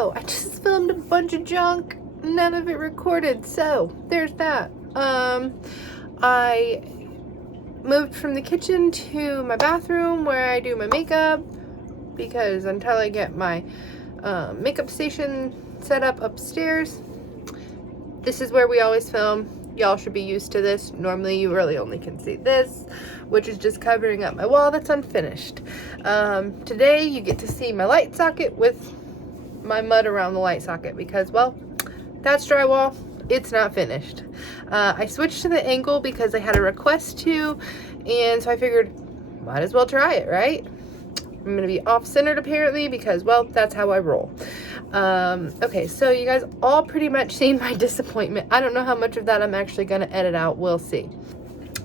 So I just filmed a bunch of junk, none of it recorded, so there's that. I moved from the kitchen to my bathroom where I do my makeup, because until I get my makeup station set up upstairs, this is where we always film. Y'all should be used to this. Normally you really only can see this, which is just covering up my wall that's unfinished. Today you get to see my light socket with my mud around the light socket because, well, that's drywall. It's not finished. I switched to the angle because I had a request to, and so I figured might as well try it, right? I'm gonna be off-centered apparently because, well, that's how I roll. Okay, so you guys all pretty much seen my disappointment. I don't know how much of that I'm actually gonna edit out. We'll see.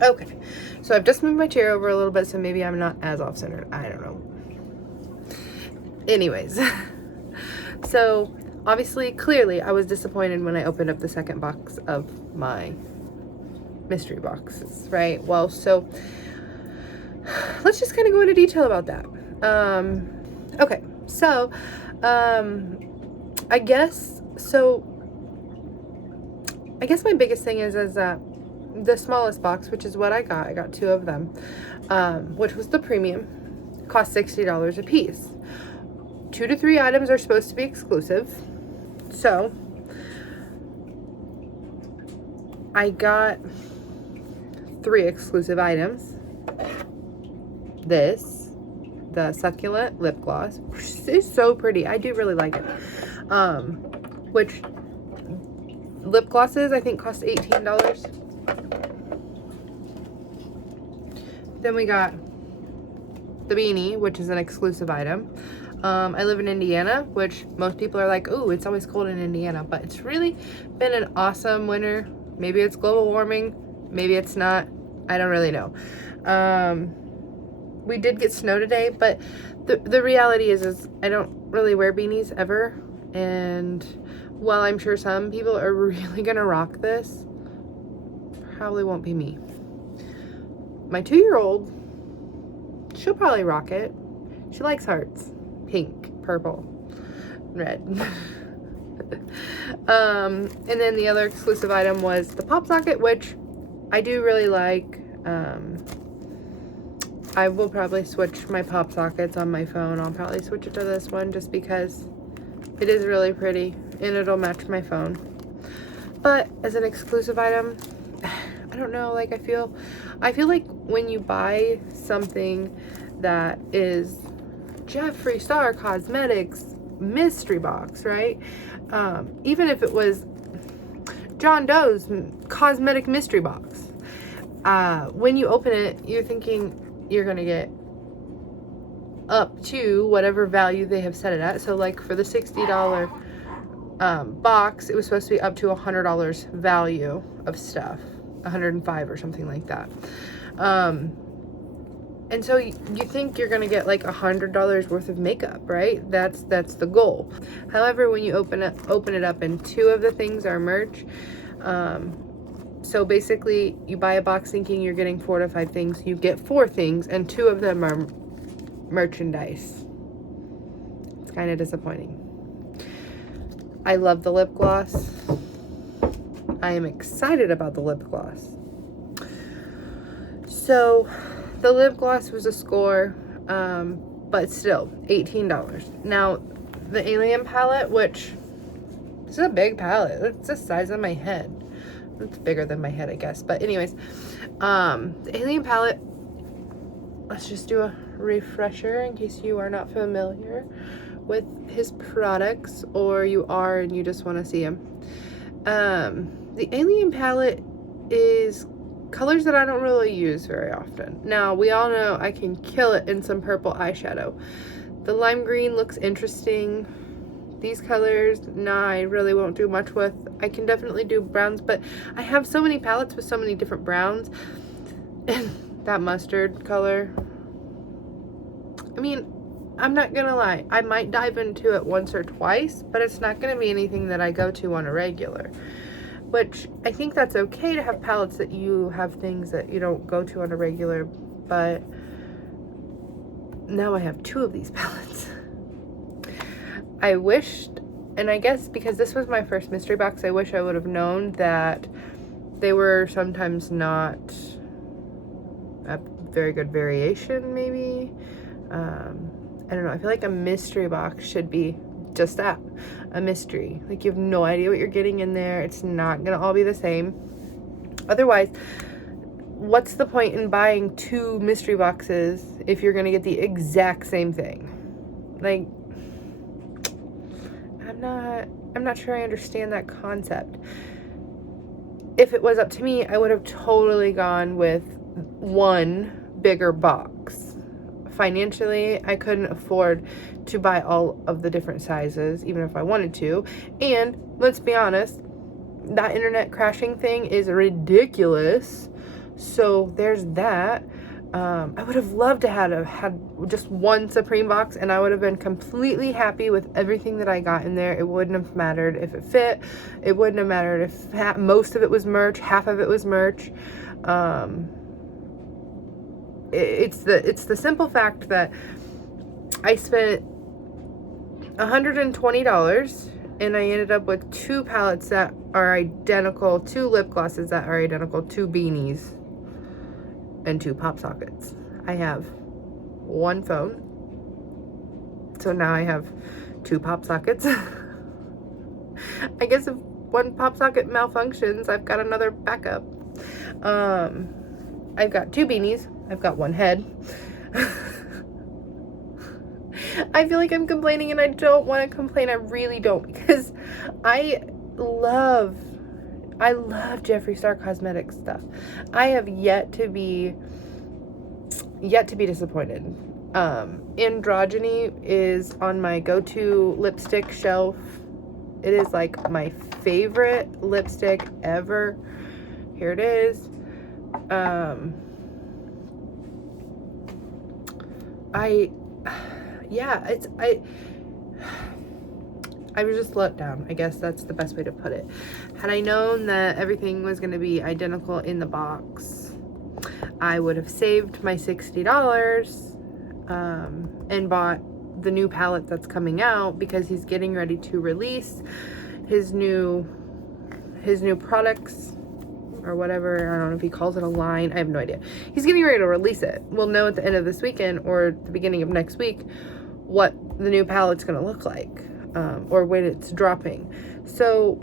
Okay, so I've just moved my chair over a little bit, so maybe I'm not as off-centered. I don't know. Anyways, so obviously, clearly, I was disappointed when I opened up the second box of my mystery boxes, right? Well, so let's just kind of go into detail about that. Okay, so I guess my biggest thing is that the smallest box, which is what I got two of them, which was the premium, cost $60 a piece. 2 to 3 items are supposed to be exclusive. So I got 3 exclusive items. The succulent lip gloss, which is so pretty. I do really like it. Which lip glosses I think cost $18. Then we got the beanie, which is an exclusive item. I live in Indiana, which most people are like, ooh, it's always cold in Indiana, but it's really been an awesome winter. Maybe it's global warming, maybe it's not. I don't really know. We did get snow today, but the reality is I don't really wear beanies ever. And while I'm sure some people are really gonna rock this, probably won't be me. My 2-year-old, she'll probably rock it. She likes hearts. Pink, purple, red. And then the other exclusive item was the pop socket, which I do really like. I will probably switch my pop sockets on my phone. I'll probably switch it to this one just because it is really pretty and it'll match my phone. But as an exclusive item, I don't know, like I feel like when you buy something that is Jeffree Star Cosmetics mystery box, right? Even if it was John Doe's cosmetic mystery box, when you open it, you're thinking you're gonna get up to whatever value they have set it at. So like for the $60 box, it was supposed to be up to $100 value of stuff, 105 or something like that. And so you think you're gonna get like $100 worth of makeup, right? That's the goal. However, when you open it up and 2 of the things are merch, so basically you buy a box thinking you're getting 4 to 5 things, you get 4 things and 2 of them are merchandise. It's kind of disappointing. I love the lip gloss. I am excited about the lip gloss. So the lip gloss was a score, but still $18. Now the Alien palette, which this is a big palette, it's the size of my head. It's bigger than my head, I guess, but anyways, the Alien palette, let's just do a refresher in case you are not familiar with his products, or you are and you just want to see him. The Alien palette is colors that I don't really use very often. Now, we all know I can kill it in some purple eyeshadow. The lime green looks interesting. These colors, nah, I really won't do much with. I can definitely do browns, but I have so many palettes with so many different browns. And that mustard color, I mean, I'm not gonna lie, I might dive into it once or twice, but it's not gonna be anything that I go to on a regular. Which I think that's okay to have palettes that you have things that you don't go to on a regular, but now I have 2 of these palettes. I wished And I guess because this was my first mystery box, I wish I would have known that they were sometimes not a very good variation, maybe. I don't know. I feel like a mystery box should be just that, a mystery. Like, you have no idea what you're getting in there. It's not gonna all be the same. Otherwise, what's the point in buying 2 mystery boxes if you're gonna get the exact same thing? Like, I'm not sure I understand that concept. If it was up to me, I would have totally gone with one bigger box. Financially, I couldn't afford to buy all of the different sizes, even if I wanted to. And let's be honest, that internet crashing thing is ridiculous. So there's that. I would have loved to have had just one Supreme box, and I would have been completely happy with everything that I got in there. It wouldn't have mattered if it fit. It wouldn't have mattered if most of it was merch, half of it was merch. It's the simple fact that I spent $120 and I ended up with 2 palettes that are identical, 2 lip glosses that are identical, 2 beanies, and 2 pop sockets. I have 1 phone, so now I have 2 pop sockets. I guess if one pop socket malfunctions, I've got another backup. I've got 2 beanies. I've got 1 head. I feel like I'm complaining, and I don't want to complain. I really don't, because I love Jeffree Star Cosmetics stuff. I have yet to be disappointed. Androgyny is on my go-to lipstick shelf. It is like my favorite lipstick ever. Here it is. I was just let down. I guess that's the best way to put it. Had I known that everything was going to be identical in the box, I would have saved my $60 and bought the new palette that's coming out, because he's getting ready to release his new products or whatever. I don't know if he calls it a line. I have no idea. He's getting ready to release it. We'll know at the end of this weekend or the beginning of next week what the new palette's going to look like, or when it's dropping. So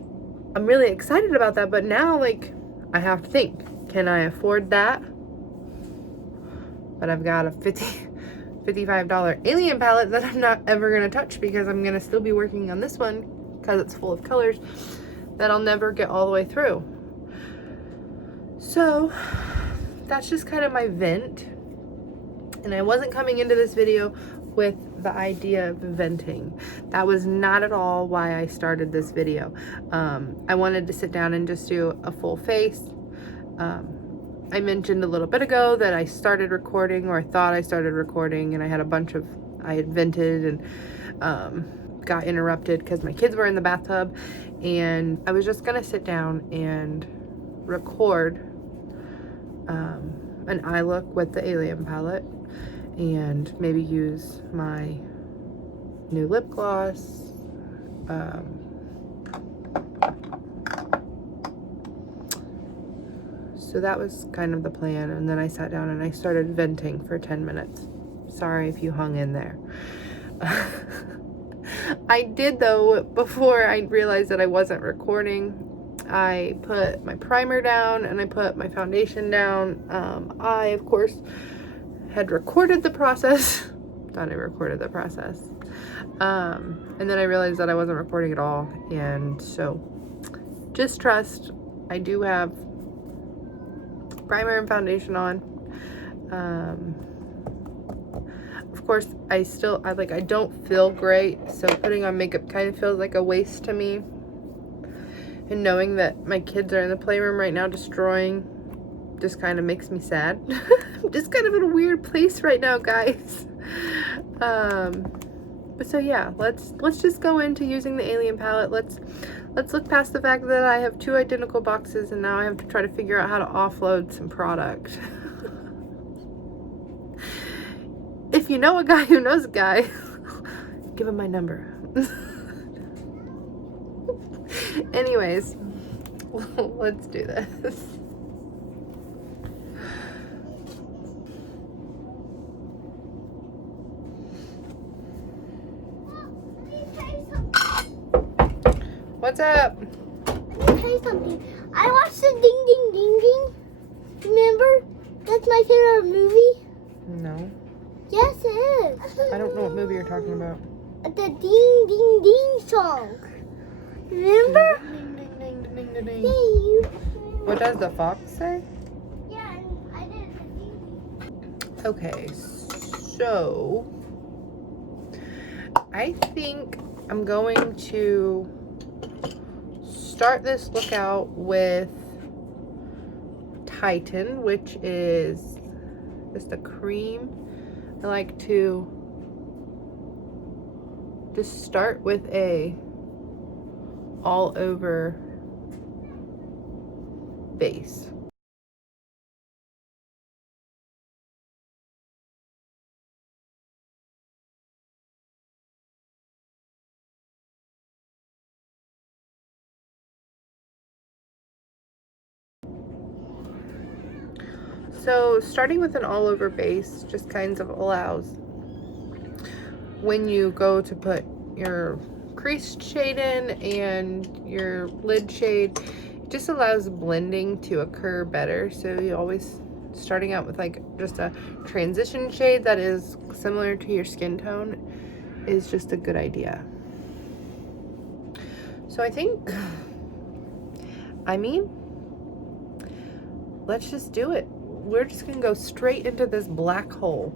I'm really excited about that, but now, like, I have to think, can I afford that? But I've got a $55 alien palette that I'm not ever going to touch, because I'm going to still be working on this one, because it's full of colors that I'll never get all the way through. So that's just kind of my vent. And I wasn't coming into this video with the idea of venting. That was not at all why I started this video. I wanted to sit down and just do a full face. I mentioned a little bit ago that I started recording, or I thought I started recording, and I had vented and got interrupted because my kids were in the bathtub, and I was just gonna sit down and record an eye look with the Alien palette, and maybe use my new lip gloss. So that was kind of the plan, and then I sat down and I started venting for 10 minutes. Sorry if you hung in there. I did, though, before I realized that I wasn't recording, I put my primer down and I put my foundation down. I, of course, had recorded the process. Thought I recorded the process. And then I realized that I wasn't recording at all. And so just trust, I do have primer and foundation on. Of course, I don't feel great, so putting on makeup kind of feels like a waste to me. And knowing that my kids are in the playroom right now destroying just kind of makes me sad. I'm just kind of in a weird place right now, guys. But so yeah, let's just go into using the Alien palette. Let's look past the fact that I have 2 identical boxes, and now I have to try to figure out how to offload some product. If you know a guy who knows a guy, give him my number. Anyways, let's do this. What's up? Let me tell you something. I watched the Ding Ding Ding Ding. Remember? That's my favorite movie. No. Yes, it is. I don't know what movie you're talking about. The Ding Ding Ding song. Remember? Ding, ding, ding, ding, ding, ding, ding. Yeah, you. What does the fox say? Yeah, and I did the Ding Ding. Okay, so I think I'm going to start this lookout with Titan, which is just a cream. I like to just start with a all over base. So starting with an all over base just kind of allows, when you go to put your crease shade in and your lid shade, it just allows blending to occur better. So you always, starting out with like just a transition shade that is similar to your skin tone is just a good idea. So let's just do it. We're just gonna go straight into this black hole.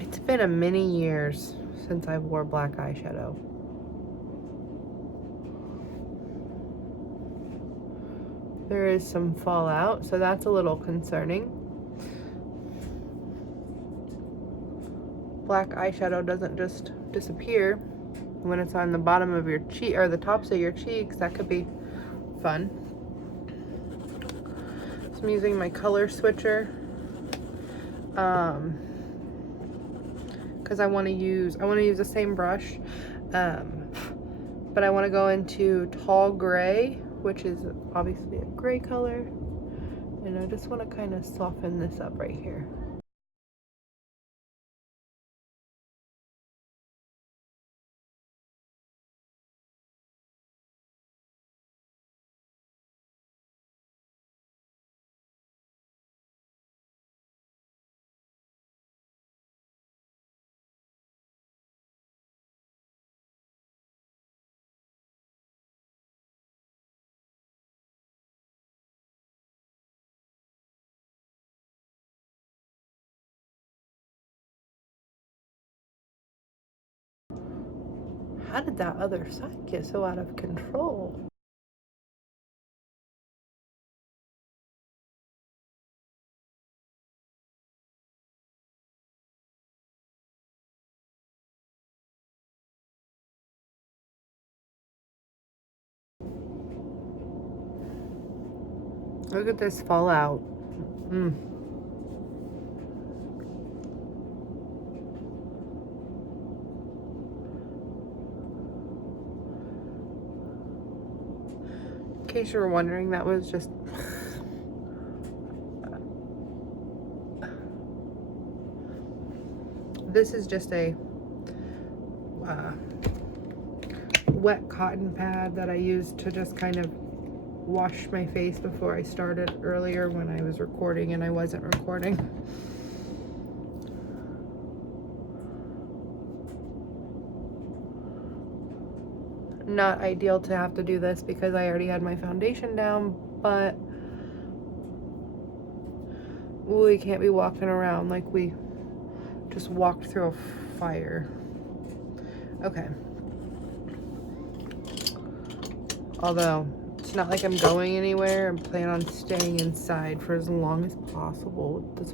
It's been a many years since I wore black eyeshadow. There is some fallout, so that's a little concerning. Black eyeshadow doesn't just disappear when it's on the bottom of your cheek or the tops of your cheeks. That could be fun. So I'm using my color switcher because I want to use the same brush, but I want to go into tall gray, which is obviously a gray color, and I just want to kind of soften this up right here. How did that other side get so out of control? Look at this fallout. In case you were wondering, that was just this is just a wet cotton pad that I used to just kind of wash my face before I started earlier when I was recording and I wasn't recording. Not ideal to have to do this because I already had my foundation down, but we can't be walking around like we just walked through a fire. Okay. Although it's not like I'm going anywhere. I'm planning on staying inside for as long as possible with this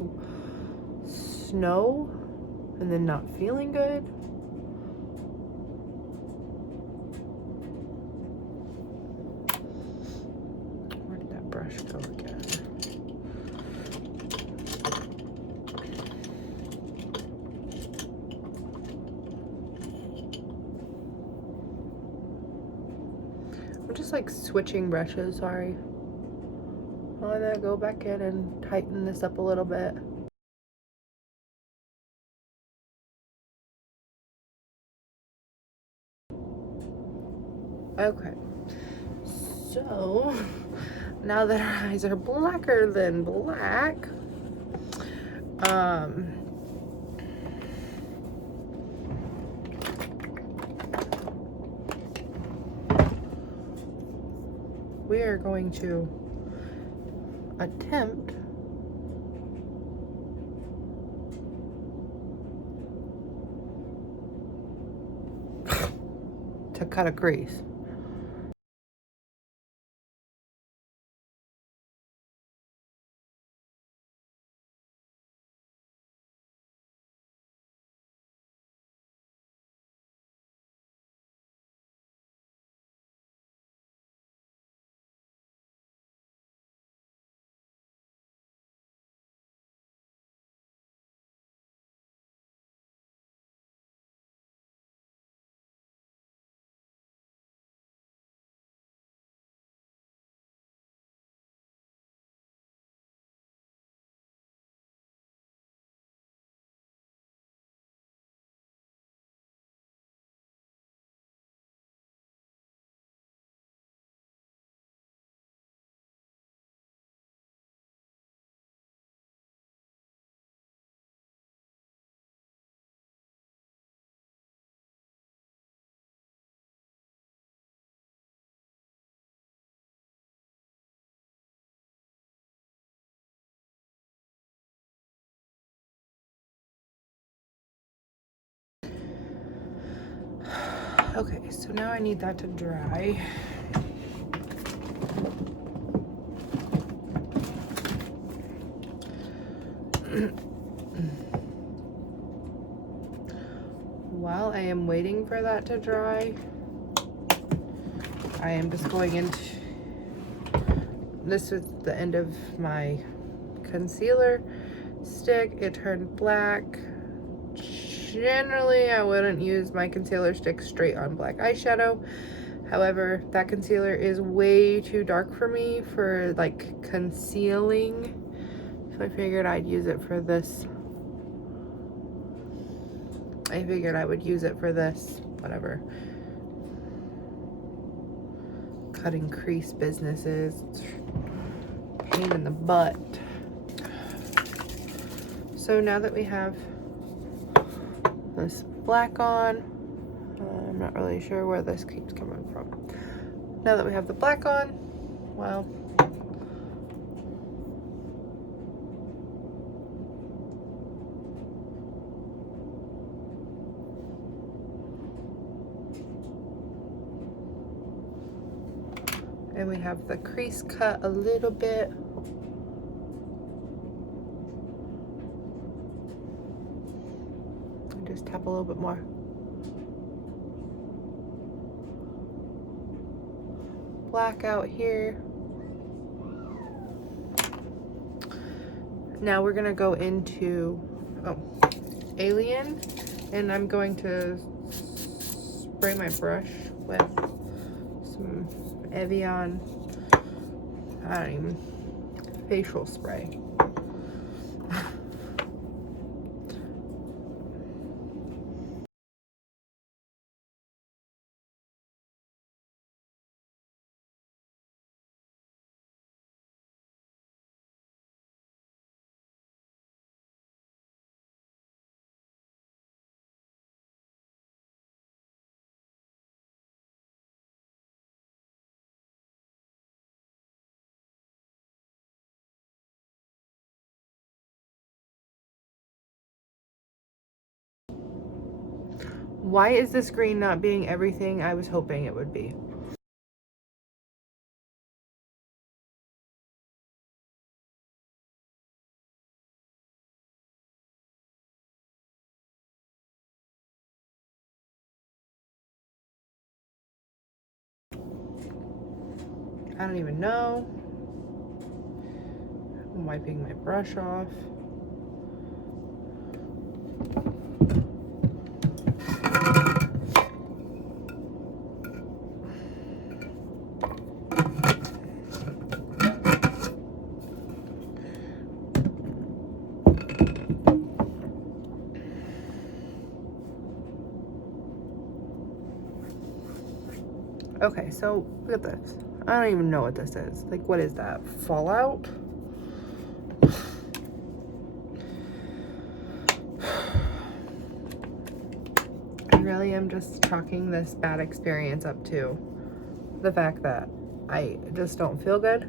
snow and then not feeling good. Where did that brush go again? I'm just like switching brushes, sorry. I'm gonna go back in and tighten this up a little bit. Okay, so now that our eyes are blacker than black, we are going to attempt to cut a crease. Okay, so now I need that to dry. While I am waiting for that to dry, I am just going into, this is the end of my concealer stick. It turned black. Generally, I wouldn't use my concealer stick straight on black eyeshadow. However, that concealer is way too dark for me for like concealing. So I figured I'd use it for this. I figured I would use it for this, whatever. Cutting crease businesses. Pain in the butt. So now that we have this black on, I'm not really sure where this keeps coming from. Now that we have the black on, well, and we have the crease cut a little bit. And just tap a little bit more. Black out here. Now we're gonna go into Alien, and I'm going to spray my brush with some Evian, I don't even, facial spray. Why is this green not being everything I was hoping it would be? I don't even know. I'm wiping my brush off. Okay, so look at this. I don't even know what this is. Like, what is that? Fallout? I really am just chalking this bad experience up to the fact that I just don't feel good.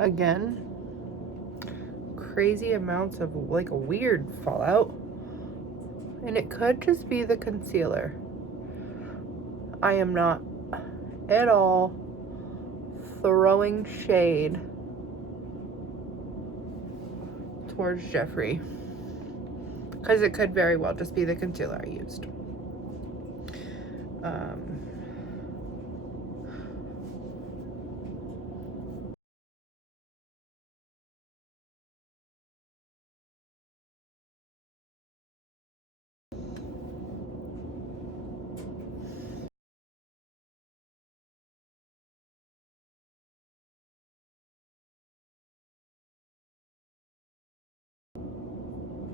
Again, crazy amounts of like a weird fallout. And it could just be the concealer. I am not at all throwing shade towards Jeffree, because it could very well just be the concealer I used.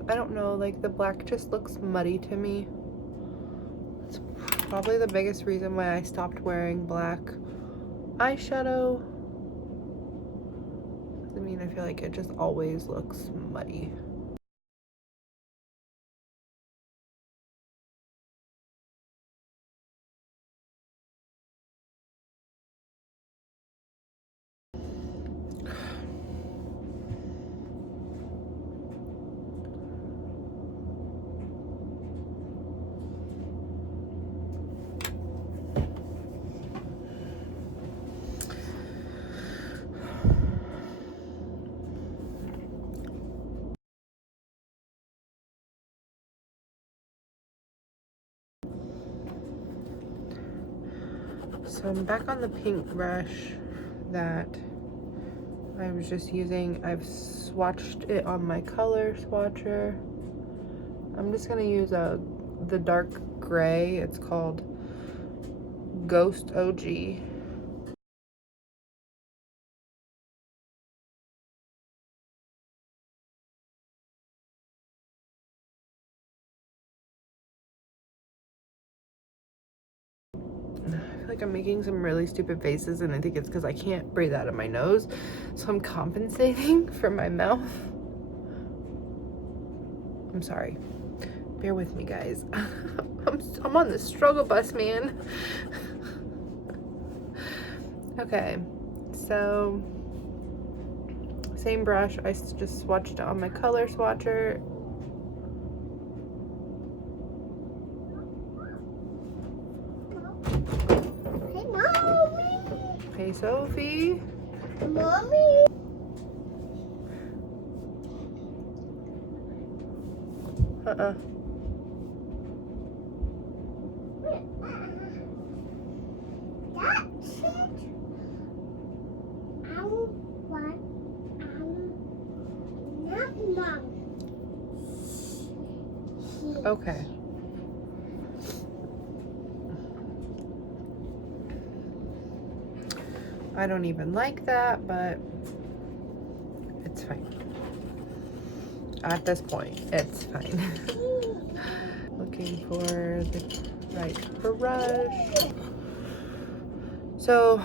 I don't know, like the black just looks muddy to me. It's probably the biggest reason why I stopped wearing black eyeshadow. I mean, I feel like it just always looks muddy. So I'm back on the pink brush that I was just using. I've swatched it on my color swatcher. I'm just gonna use the dark gray. It's called Ghost OG. I feel like I'm making some really stupid faces, and I think it's because I can't breathe out of my nose, so I'm compensating for my mouth. I'm sorry. Bear with me, guys. I'm on the struggle bus, man. Okay, so same brush. I just swatched it on my color swatcher. Hey, Mommy. Hey, Sophie. Mommy. Uh-uh. That's it. I want, not Mom. Okay. I don't even like that, but it's fine. At this point, it's fine. Looking for the right brush. So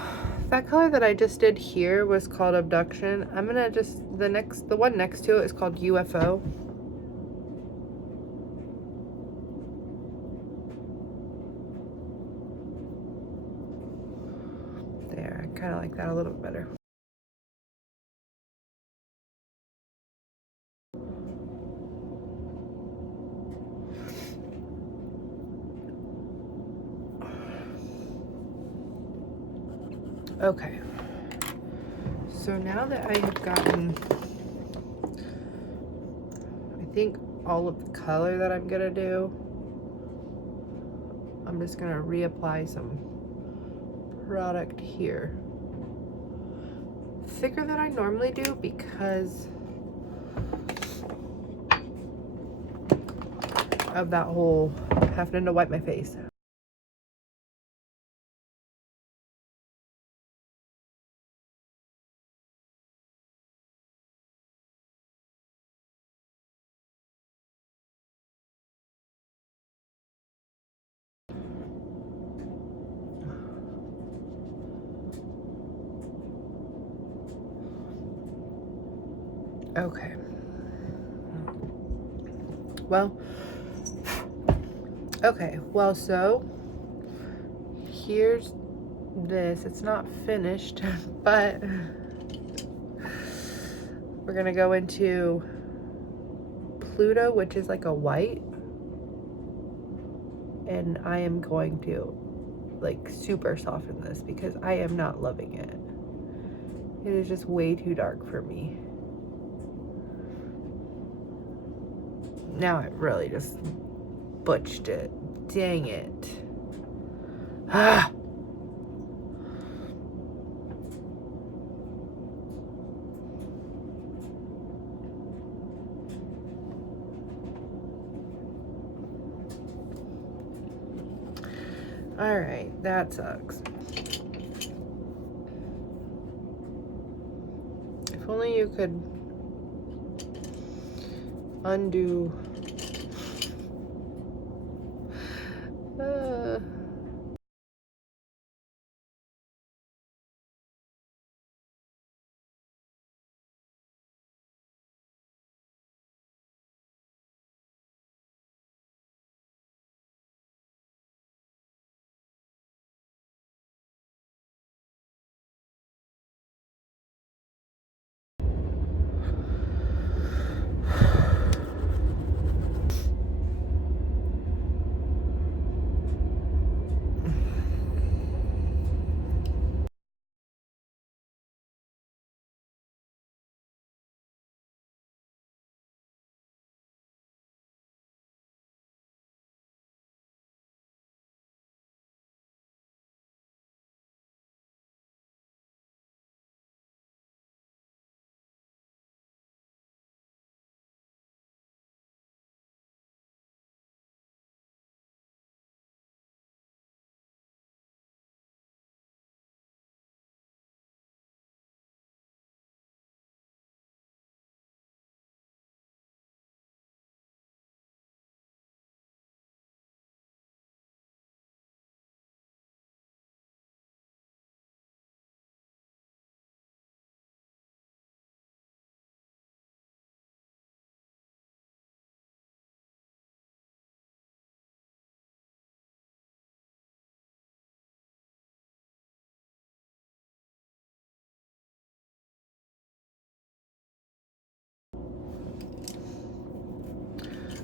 that color that I just did here was called Abduction. I'm gonna just, the one next to it is called UFO. There, I kind of like that a little bit better. Okay, so now that I have gotten, I think, all of the color that I'm gonna do, I'm just gonna reapply some product here. Thicker than I normally do because of that whole having to wipe my face. Okay. Well, okay. Well, so here's this. It's not finished, but we're gonna go into Pluto, which is like a white, and I am going to like super soften this because I am not loving it. It is just way too dark for me. Now it really just butched it. Dang it. Ah! Alright, that sucks. If only you could undo.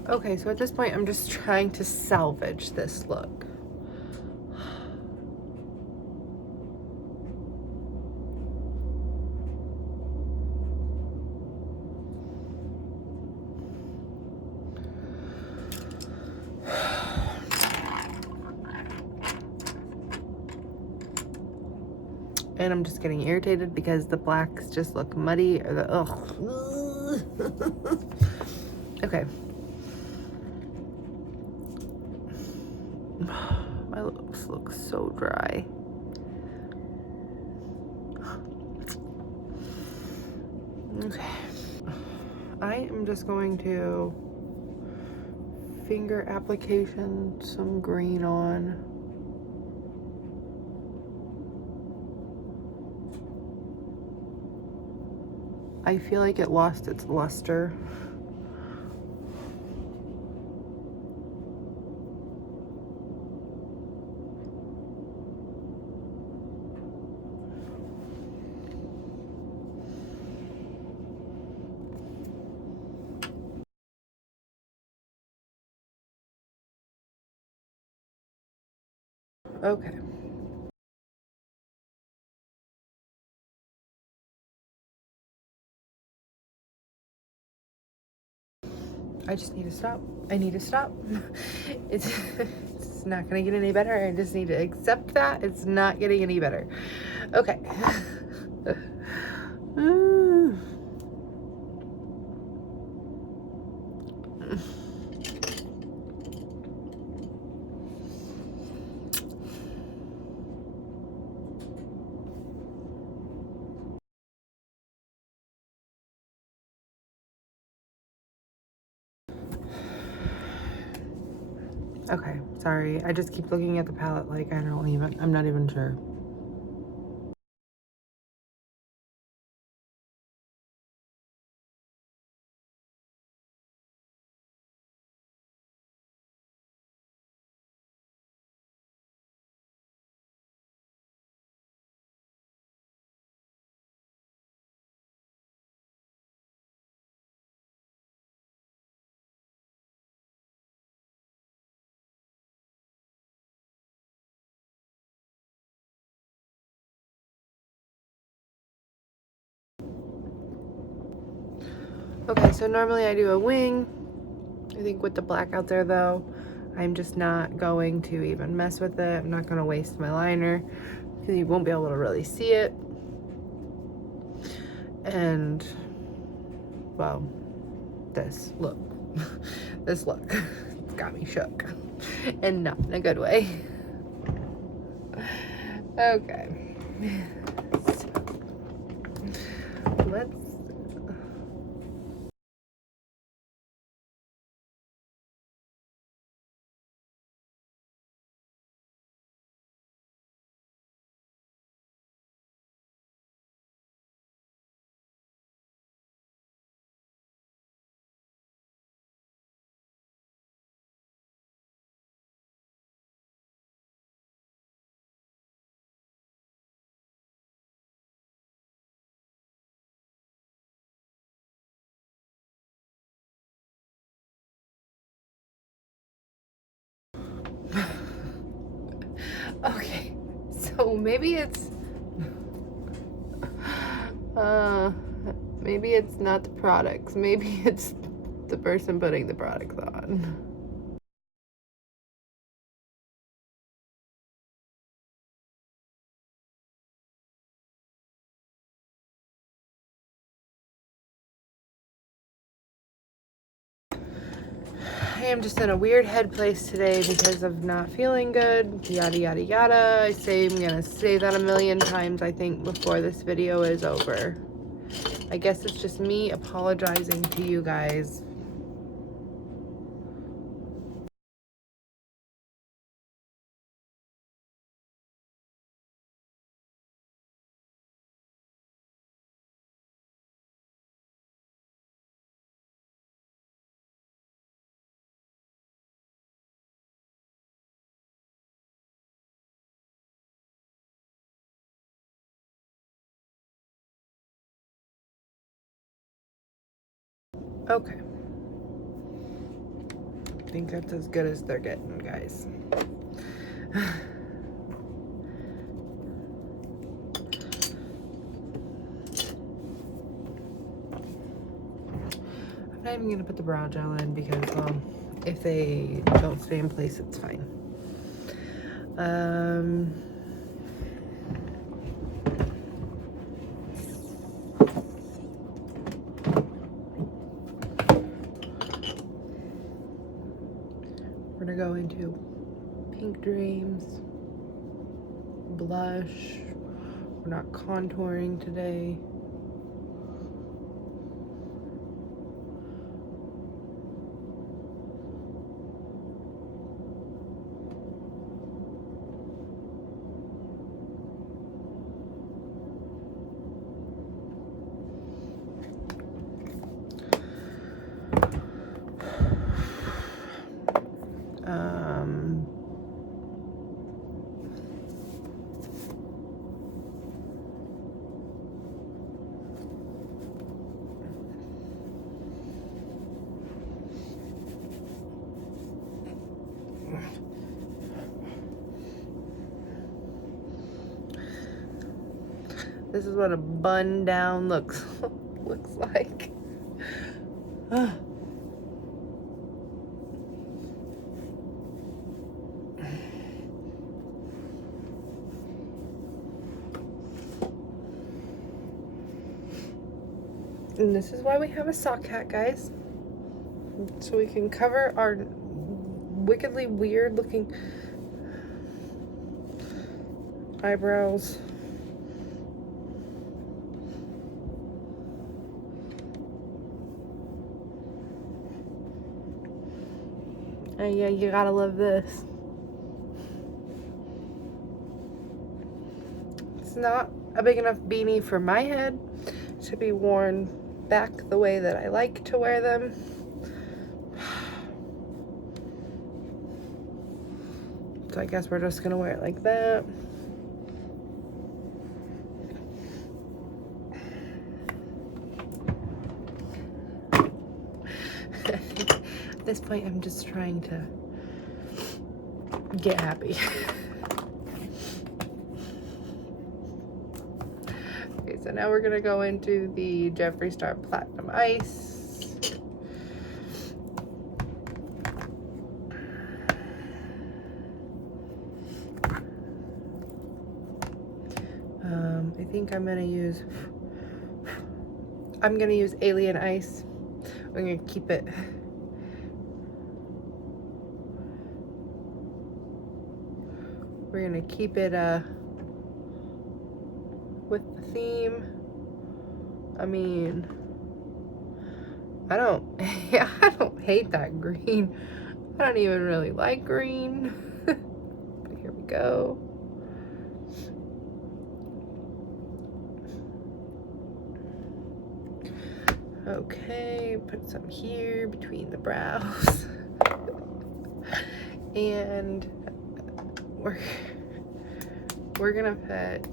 Okay, so at this point, I'm just trying to salvage this look. And I'm just getting irritated because the blacks just look muddy, or the, ugh. Okay. My lips look so dry. Okay. I am just going to finger application some green on. I feel like it lost its luster. Okay. I just need to stop. I need to stop. It's not gonna get any better. I just need to accept that it's not getting any better. Okay. Okay, sorry. I just keep looking at the palette like I'm not even sure. Okay, so normally I do a wing. I think with the black out there though, I'm just not going to even mess with it. I'm not gonna waste my liner because you won't be able to really see it. And well, this look, this look, it's got me shook, and not in a good way. Okay, so let's. Okay, so maybe it's not the products. Maybe it's the person putting the products on. I am just in a weird head place today because of not feeling good, yada yada yada. I'm gonna say that a million times, I think, before this video is over. I guess it's just me apologizing to you guys. Okay. I think that's as good as they're getting, guys. I'm not even gonna put the brow gel in because, well, if they don't stay in place, it's fine. We're gonna go into Pink Dreams, blush. We're not contouring today. This is what a bun down looks like. And this is why we have a sock hat, guys. So we can cover our wickedly weird looking eyebrows. And yeah, you gotta love this. It's not a big enough beanie for my head to be worn back the way that I like to wear them. So I guess we're just gonna wear it like that. At this point, I'm just trying to get happy. Okay, so now we're gonna go into the Jeffree Star Platinum Ice. I think I'm gonna use Alien Ice. I'm gonna keep it with the theme. I mean, I don't hate that green. I don't even really like green. But here we go. Okay, put some here between the brows. And we're gonna put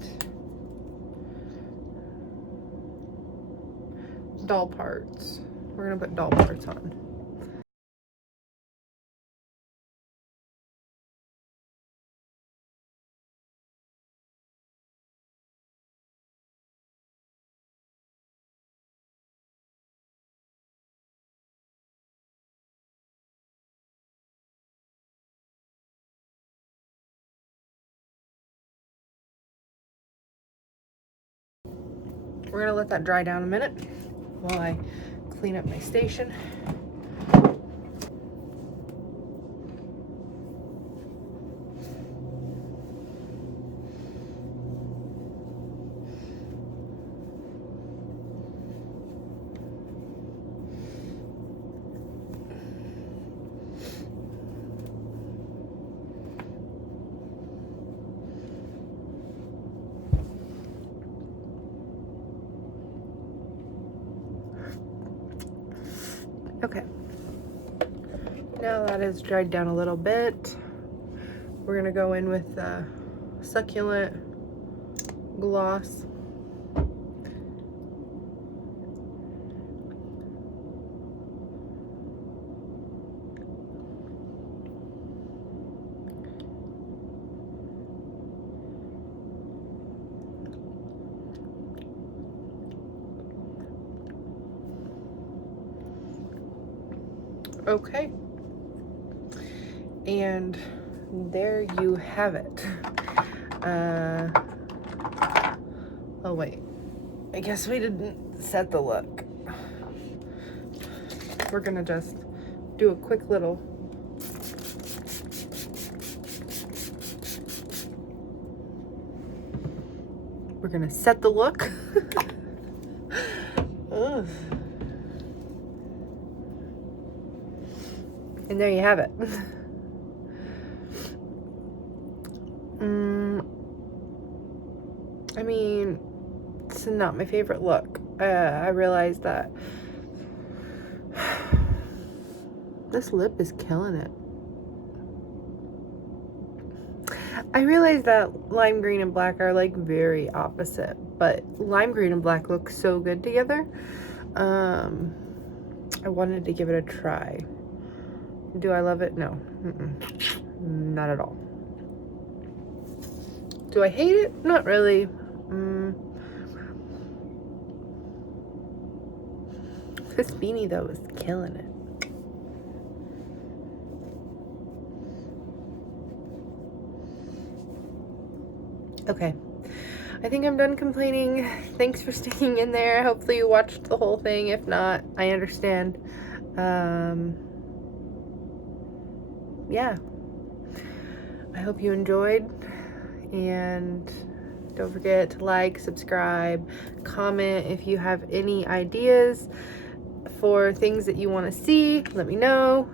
doll parts. We're gonna put doll parts on. We're gonna let that dry down a minute while I clean up my station. Okay, now that is dried down a little bit, we're gonna go in with the Succulent Gloss. Okay, and there you have it. Oh wait, I guess we didn't set the look. We're gonna just do a quick little we're gonna set the look. Ugh. And there you have it. I mean, it's not my favorite look. I realized that this lip is killing it. I realized that lime green and black are like very opposite, but lime green and black look so good together. I wanted to give it a try. Do I love it? No. Not at all. Do I hate it? Not really. This beanie though is killing it. Okay, I think I'm done complaining. Thanks for sticking in there. Hopefully you watched the whole thing. If not, I understand. Yeah, I hope you enjoyed, and don't forget to like, subscribe, comment. If you have any ideas for things that you want to see, let me know.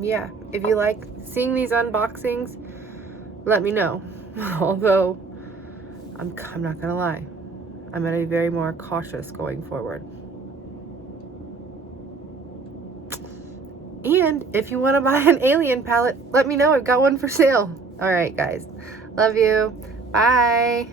Yeah, if you like seeing these unboxings, let me know. Although I'm not gonna lie, I'm gonna be very more cautious going forward. And if you want to buy an alien palette, let me know. I've got one for sale. All right, guys. Love you. Bye.